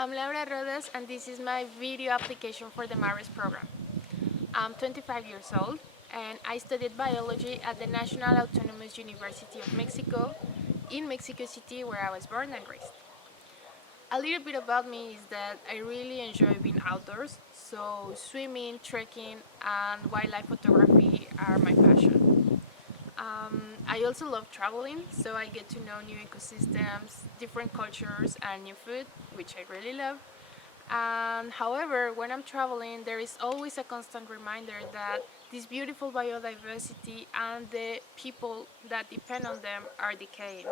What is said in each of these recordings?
I'm Laura RODAS and this is my video application for the MARRES program. I'm 25 years old and I studied biology at the National Autonomous University of Mexico in Mexico City, where I was born and raised. A little bit about me is that I really enjoy being outdoors, so swimming, trekking and wildlife photography are my passion. I also love traveling, so I get to know new ecosystems, different cultures, and new food, which I really love. And however, when I'm traveling, there is always a constant reminder that this beautiful biodiversity and the people that depend on them are decaying.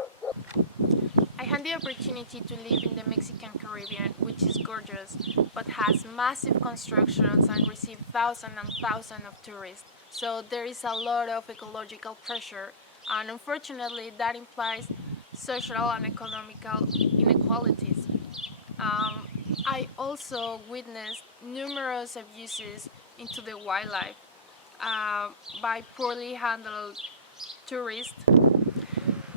I had the opportunity to live in the Mexican Caribbean, which is gorgeous, but has massive constructions and receives thousands and thousands of tourists. So there is a lot of ecological pressure, and unfortunately that implies social and economical inequalities. Um, I also witnessed numerous abuses into the wildlife by poorly handled tourists.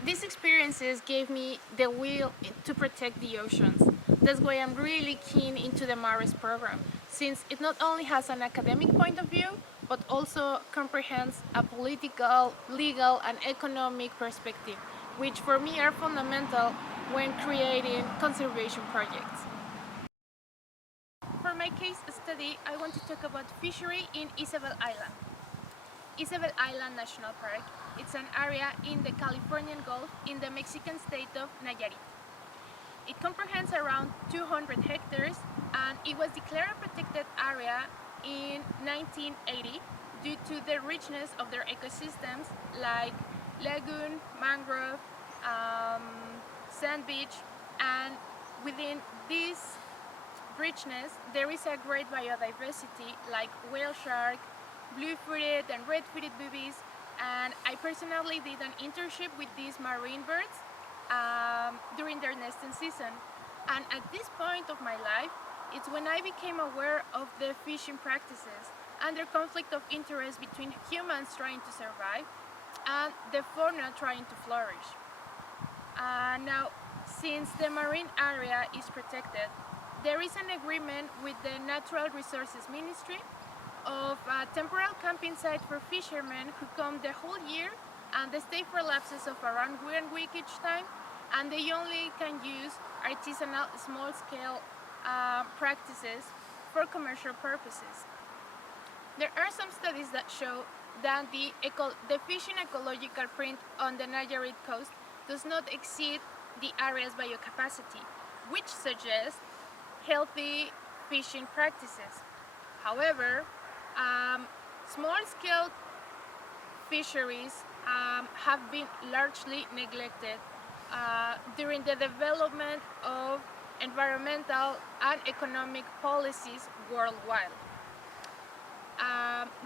These experiences gave me the will to protect the oceans. That's why I'm really keen into the MARRES program, since it not only has an academic point of view, but also comprehends a political, legal, and economic perspective, which for me are fundamental when creating conservation projects. For my case study, I want to talk about fishery in Isabel Island. Isabel Island National Park. It's an area in the Californian Gulf in the Mexican state of Nayarit. It comprehends around 200 hectares and it was declared a protected area in 1980 due to the richness of their ecosystems like lagoon, mangrove, sand beach, and within this richness there is a great biodiversity like whale shark, blue-footed and red-footed boobies, and I personally did an internship with these marine birds during their nesting season. And at this point of my life, it's when I became aware of the fishing practices and their conflict of interest between humans trying to survive and the fauna trying to flourish. Now, since the marine area is protected, there is an agreement with the Natural Resources Ministry of a temporal camping site for fishermen who come the whole year and they stay for lapses of around 1 week each time, and they only can use artisanal small-scale practices for commercial purposes. There are some studies that show that the fishing ecological print on the Nayarit coast does not exceed the area's biocapacity, which suggests healthy fishing practices. However, small-scale fisheries have been largely neglected during the development of environmental and economic policies worldwide.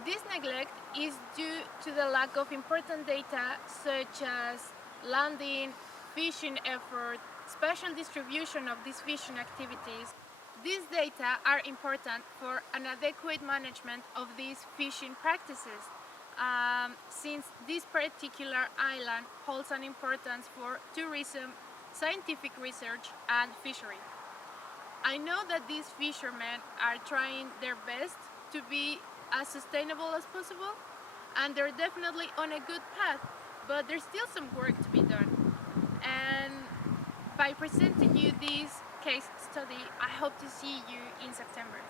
This neglect is due to the lack of important data such as landing, fishing effort, spatial distribution of these fishing activities. These data are important for an adequate management of these fishing practices, since this particular island holds an importance for tourism, scientific research, and fishery. I know that these fishermen are trying their best to be as sustainable as possible, and they're definitely on a good path, but there's still some work to be done. And by presenting you this case study, I hope to see you in September.